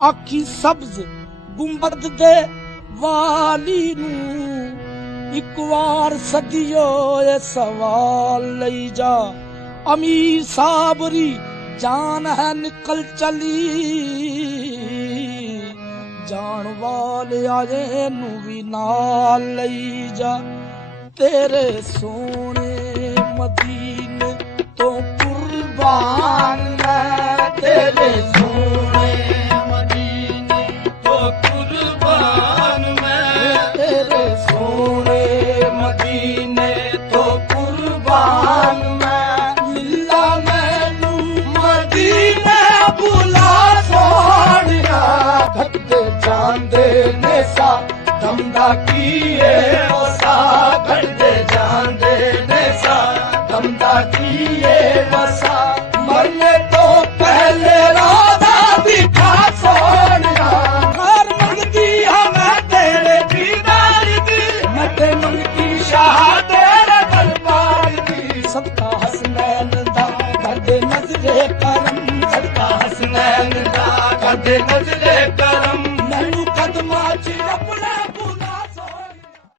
आखी सब्ज गुंबद दे वाली नू एक बार सदियो ये सवाल लई जा। अमीर साबरी जान है निकल चली, जान वाले आए नू भी नाल लई जा। तेरे सोने मदीने तो कुर्बान मैं, तेरे सोने मदीने तो कुर्बान मैं, तेरे सोने मदीने तो कुर्बान मैं। मिला मैनू मदीने बुला सोनिया, घटते जांदे ने सा दमदा कीए वसा, घटते जांदे ने सा दमदा कीए वसा। मरने तो पहले राधा दिखा सोनिया, घर मंगती हमें तेरे दीदार दी, मैं मंगती शाह तेरे दरबार दी। सबका हसनैन दा कर दे नजरे करम, सबका हसनैन दा कर दे नजरे करम।